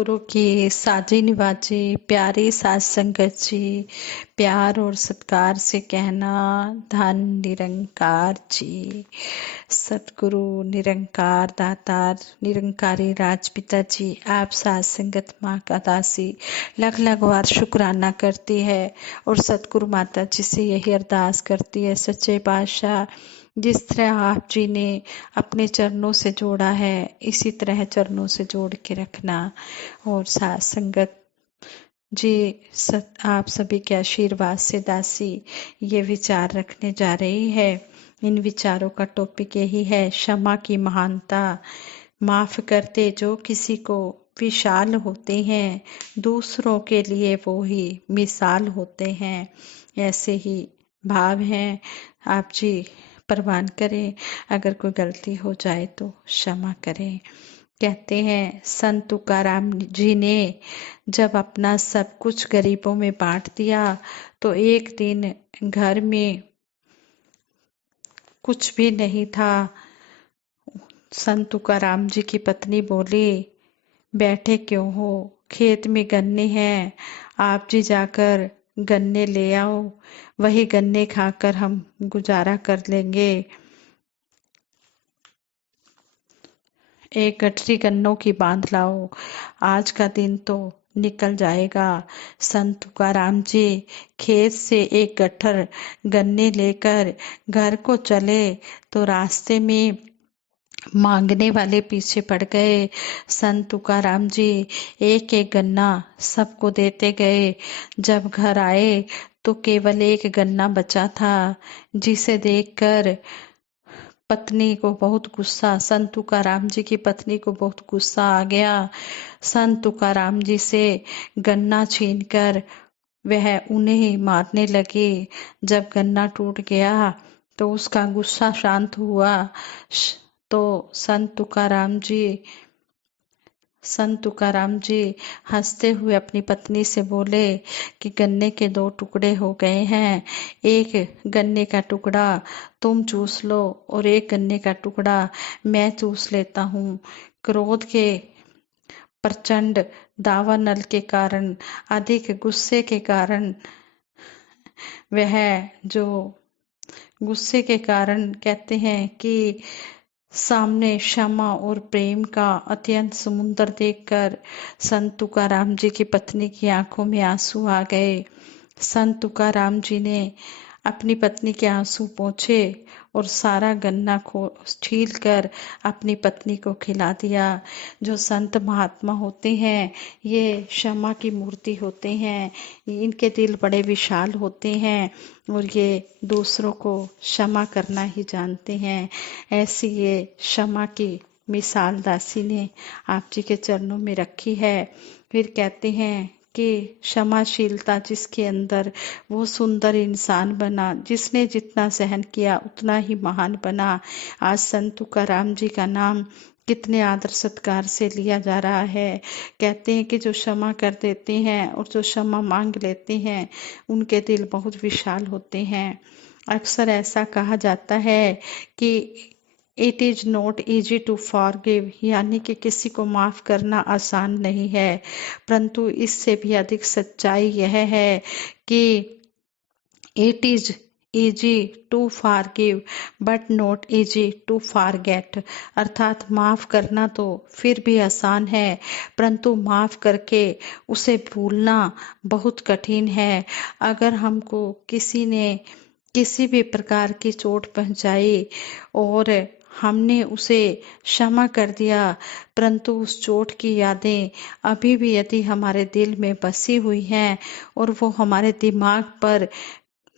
गुरु की साजी निवाजी प्यारी साज संगत जी, प्यार और सत्कार से कहना धन निरंकार जी। सतगुरु निरंकार दातार निरंकारी राजपिता जी, आप साज संगत माँ का दासी लख लख बार शुक्राना करती है और सतगुरु माता जी से यही अरदास करती है, सच्चे पातशाह जिस तरह आप जी ने अपने चरणों से जोड़ा है इसी तरह चरणों से जोड़ के रखना। और साथ संगत जी, आप सभी के आशीर्वाद से दासी ये विचार रखने जा रही है। इन विचारों का टॉपिक यही है, क्षमा की महानता। माफ करते जो किसी को विशाल होते हैं, दूसरों के लिए वो ही मिसाल होते हैं। ऐसे ही भाव हैं। आप जी प्रवान करें, अगर कोई गलती हो जाए तो क्षमा करें। कहते हैं संत तुकाराम जी ने जब अपना सब कुछ गरीबों में बांट दिया तो एक दिन घर में कुछ भी नहीं था। संत तुकाराम जी की पत्नी बोली, बैठे क्यों हो, खेत में गन्ने हैं, आप जी जाकर गन्ने ले आओ, वही गन्ने खाकर हम गुजारा कर लेंगे। एक गठरी गन्नों की बांध लाओ, आज का दिन तो निकल जाएगा। संत तुकाराम जी खेत से एक गट्ठर गन्ने लेकर घर को चले तो रास्ते में मांगने वाले पीछे पड़ गए। संत तुकाराम जी एक एक गन्ना सबको देते गए। जब घर आए तो केवल एक गन्ना बचा था, जिसे देखकर पत्नी को बहुत गुस्सा, संत तुकाराम जी की पत्नी को बहुत गुस्सा आ गया। संत तुकाराम जी से गन्ना छीनकर वह उन्हें ही मारने लगी। जब गन्ना टूट गया तो उसका गुस्सा शांत हुआ तो संत तुकाराम जी हंसते हुए अपनी पत्नी से बोले कि गन्ने के दो टुकड़े हो गए हैं, एक गन्ने का टुकड़ा तुम चूस लो और एक गन्ने का टुकड़ा मैं चूस लेता हूँ। क्रोध के प्रचंड दावानल के कारण, अधिक गुस्से के कारण, वह जो गुस्से के कारण कहते हैं कि सामने क्षमा और प्रेम का अत्यंत समुद्र देखकर संत तुकाराम जी की पत्नी की आंखों में आंसू आ गए। संत तुकाराम जी ने अपनी पत्नी के आंसू पोंछे और सारा गन्ना को छील कर अपनी पत्नी को खिला दिया। जो संत महात्मा होते हैं ये क्षमा की मूर्ति होते हैं, इनके दिल बड़े विशाल होते हैं और ये दूसरों को क्षमा करना ही जानते हैं। ऐसी ये क्षमा की मिसाल दासी ने आप जी के चरणों में रखी है। फिर कहते हैं कि क्षमाशीलता जिसके अंदर, वो सुंदर इंसान बना। जिसने जितना सहन किया उतना ही महान बना। आज संत तुकाराम जी का नाम कितने आदर सत्कार से लिया जा रहा है। कहते हैं कि जो क्षमा कर देते हैं और जो क्षमा मांग लेते हैं उनके दिल बहुत विशाल होते हैं। अक्सर ऐसा कहा जाता है कि it is not easy to forgive, यानी कि किसी को माफ करना आसान नहीं है, परंतु इससे भी अधिक सच्चाई यह है कि it is easy to forgive but not easy to forget. अर्थात माफ करना तो फिर भी आसान है, परंतु माफ करके उसे भूलना बहुत कठिन है। अगर हमको किसी ने किसी भी प्रकार की चोट पहुंचाई और हमने उसे क्षमा कर दिया, परंतु उस चोट की यादें अभी भी यदि हमारे दिल में बसी हुई हैं और वो हमारे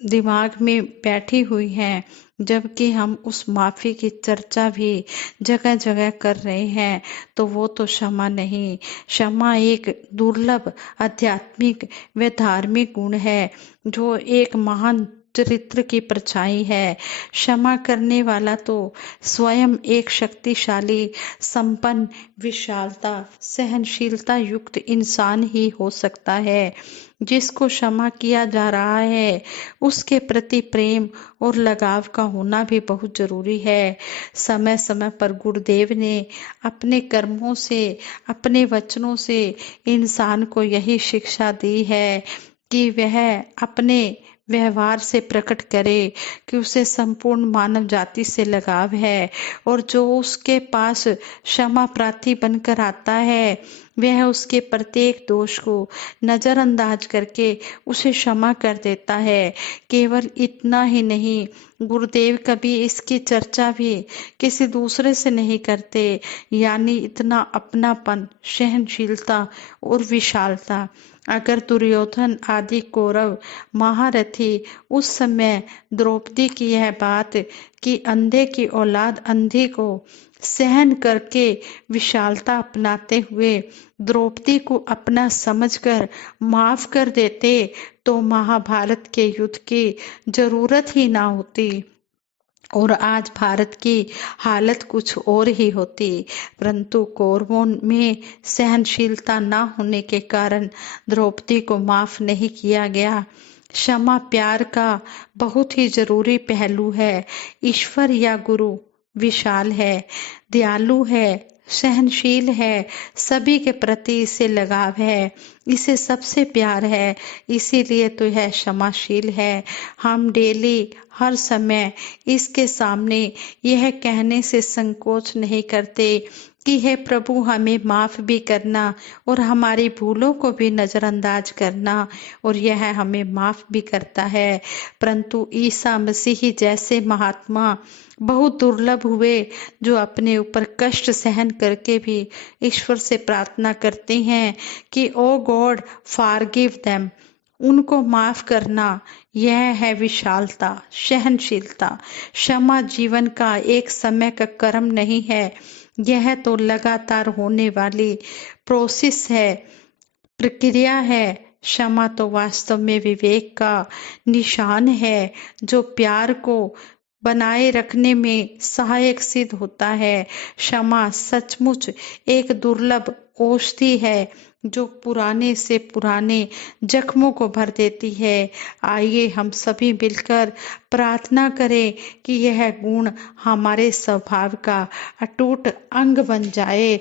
दिमाग में बैठी हुई हैं, जबकि हम उस माफी की चर्चा भी जगह जगह कर रहे हैं, तो वो तो क्षमा नहीं। क्षमा एक दुर्लभ आध्यात्मिक व धार्मिक गुण है जो एक महान चरित्र की परछाई है। क्षमा करने वाला तो स्वयं एक शक्तिशाली, संपन्न, विशालता, सहनशीलता युक्त इंसान ही हो सकता है। जिसको क्षमा किया जा रहा है उसके प्रति प्रेम और लगाव का होना भी बहुत जरूरी है। समय समय पर गुरुदेव ने अपने कर्मों से, अपने वचनों से इंसान को यही शिक्षा दी है कि वह अपने व्यवहार से प्रकट करे कि उसे संपूर्ण मानव जाति से लगाव है, और जो उसके पास क्षमा प्रार्थी बनकर आता है वह उसके प्रत्येक दोष को नजरअंदाज करके उसे क्षमा कर देता है। केवल इतना ही नहीं, गुरुदेव कभी इसकी चर्चा भी किसी दूसरे से नहीं करते, यानी इतना अपनापन, सहनशीलता और विशालता। अगर दुर्योधन आदि कौरव महारथी उस समय द्रौपदी की यह बात कि अंधे की औलाद अंधी को सहन करके विशालता अपनाते हुए द्रौपदी को अपना समझकर माफ कर देते तो महाभारत के युद्ध की जरूरत ही ना होती और आज भारत की हालत कुछ और ही होती। परंतु कौरवों में सहनशीलता न होने के कारण द्रौपदी को माफ नहीं किया गया। क्षमा प्यार का बहुत ही जरूरी पहलू है। ईश्वर या गुरु विशाल है, दयालु है, सहनशील है, सभी के प्रति इसे लगाव है, इसे सबसे प्यार है, इसीलिए तो यह क्षमाशील है। हम डेली हर समय इसके सामने यह कहने से संकोच नहीं करते कि हे प्रभु हमें माफ भी करना और हमारी भूलों को भी नजरअंदाज करना, और यह हमें माफ भी करता है। परंतु ईसा मसीह जैसे महात्मा बहुत दुर्लभ हुए जो अपने ऊपर कष्ट सहन करके भी ईश्वर से प्रार्थना करते हैं कि ओ गॉड फॉरगिव देम, उनको माफ करना। यह है विशालता, सहनशीलता। क्षमा जीवन का एक समय का कर्म नहीं है, यह तो लगातार होने वाली प्रोसेस है, प्रक्रिया है। क्षमा तो वास्तव में विवेक का निशान है जो प्यार को बनाए रखने में सहायक सिद्ध होता है। क्षमा सचमुच एक दुर्लभ औषधि है जो पुराने से पुराने जख्मों को भर देती है। आइए हम सभी मिलकर प्रार्थना करें कि यह गुण हमारे स्वभाव का अटूट अंग बन जाए,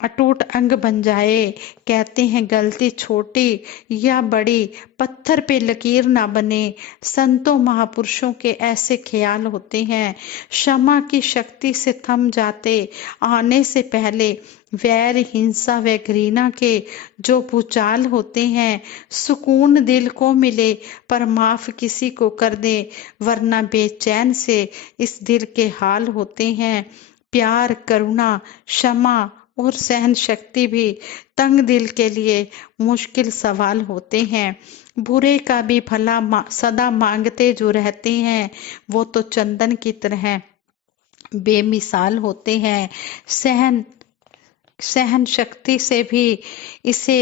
अटूट अंग बन जाए। कहते हैं गलती छोटी या बड़ी पत्थर पे लकीर ना बने। संतों महापुरुषों के ऐसे ख्याल होते हैं, क्षमा की शक्ति से थम जाते आने से पहले वैर, हिंसा व घृणा के जो भूचाल होते हैं। सुकून दिल को मिले पर माफ किसी को कर दे, वरना बेचैन से इस दिल के हाल होते हैं। प्यार, करुणा, क्षमा और सहन शक्ति भी तंग दिल के लिए मुश्किल सवाल होते हैं। बुरे का भी भला सदा मांगते जो रहते हैं वो तो चंदन की तरह बेमिसाल होते हैं। सहन शक्ति से भी इसे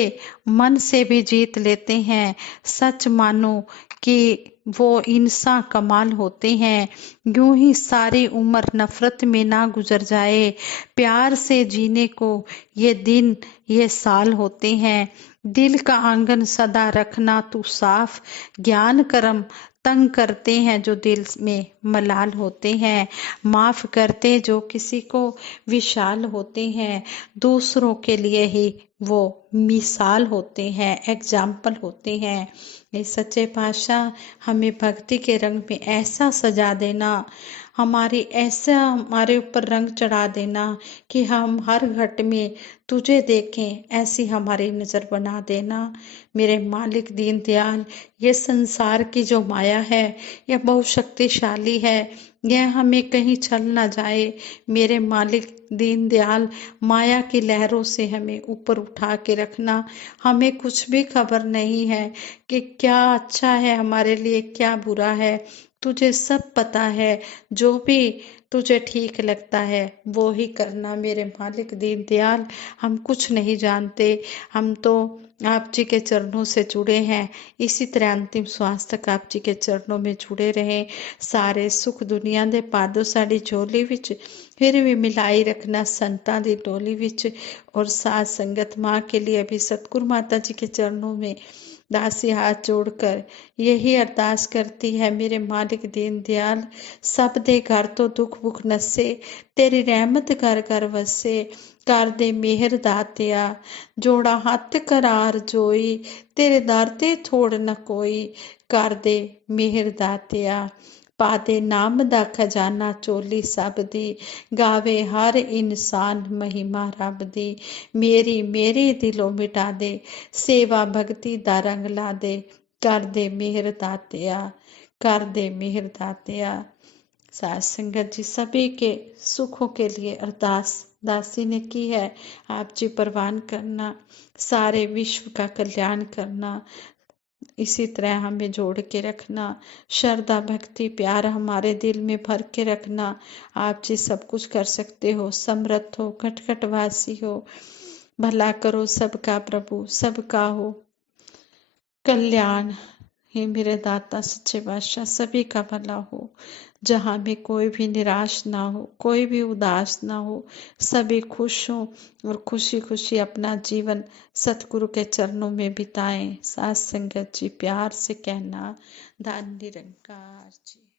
मन से भी जीत लेते हैं। सच मानो कि वो इंसान कमाल होते हैं। यूं ही सारी उम्र नफरत में ना गुजर जाए, प्यार से जीने को ये दिन ये साल होते हैं। दिल का आंगन सदा रखना तू साफ, ज्ञान कर्म तंग करते हैं जो दिल में मलाल होते हैं। माफ करते जो किसी को विशाल होते हैं, दूसरों के लिए ही वो मिसाल होते हैं, एग्जाम्पल होते हैं। ये सच्चे पातशाह हमें भक्ति के रंग में ऐसा सजा देना, ऐसा हमारे ऊपर रंग चढ़ा देना कि हम हर घट में तुझे देखें, ऐसी हमारी नजर बना देना। मेरे मालिक दीन दयाल, ये संसार की जो माया है यह बहुत शक्तिशाली है, यह हमें कहीं छल ना जाए। मेरे मालिक दीन दयाल, माया की लहरों से हमें ऊपर उठा के रखना। हमें कुछ भी खबर नहीं है कि क्या अच्छा है हमारे लिए, क्या बुरा है। तुझे सब पता है, जो भी तुझे ठीक लगता है वो ही करना मेरे मालिक दीन दयाल। हम कुछ नहीं जानते, हम तो आप जी के चरणों से जुड़े हैं। इसी तरह अंतिम श्वास तक आप जी के चरणों में जुड़े रहें। सारे सुख दुनिया दे पादो साड़ी झोली विच फिर भी मिलाई रखना संतां दी टोली विच। और साथ संगत माँ के लिए भी सतगुरु माता जी के चरणों में दासी हाथ जोड़कर यही अरदास करती है, मेरे मालिक दीन दयाल सब दे घर तो दुख बुख नसे, तेरी रहमत घर घर वसे, कर दे मेहर दातिया, जोड़ा हथ करार जोई, तेरे दर ते थोड़ न कोई, कर दे मेहर दातिया। पादे नाम दा खजाना चोली सब दी, गावे हर इंसान महिमा रब दी, मेरी मेरी दिलों मिटा दे, सेवा भक्ति दा रंग ला दे, कर दे मेहर दातिया, कर दे मेहर दातिया। साथ संगत जी सभी के सुखों के लिए अरदास दासी ने की है। आप जी परवान करना, सारे विश्व का कल्याण करना, इसी तरह हमें जोड़ के रखना, श्रद्धा भक्ति प्यार हमारे दिल में भर के रखना। आप जी सब कुछ कर सकते हो, समर्थ हो, खटखटवासी हो, भला करो सबका प्रभु, सबका हो कल्याण। हे मेरे दाता सच्चे बादशाह, सभी का भला हो, जहाँ में कोई भी निराश ना हो, कोई भी उदास ना हो, सभी खुश हो और खुशी खुशी अपना जीवन सतगुरु के चरणों में बिताएं। साथ संगत जी प्यार से कहना, धन निरंकार जी।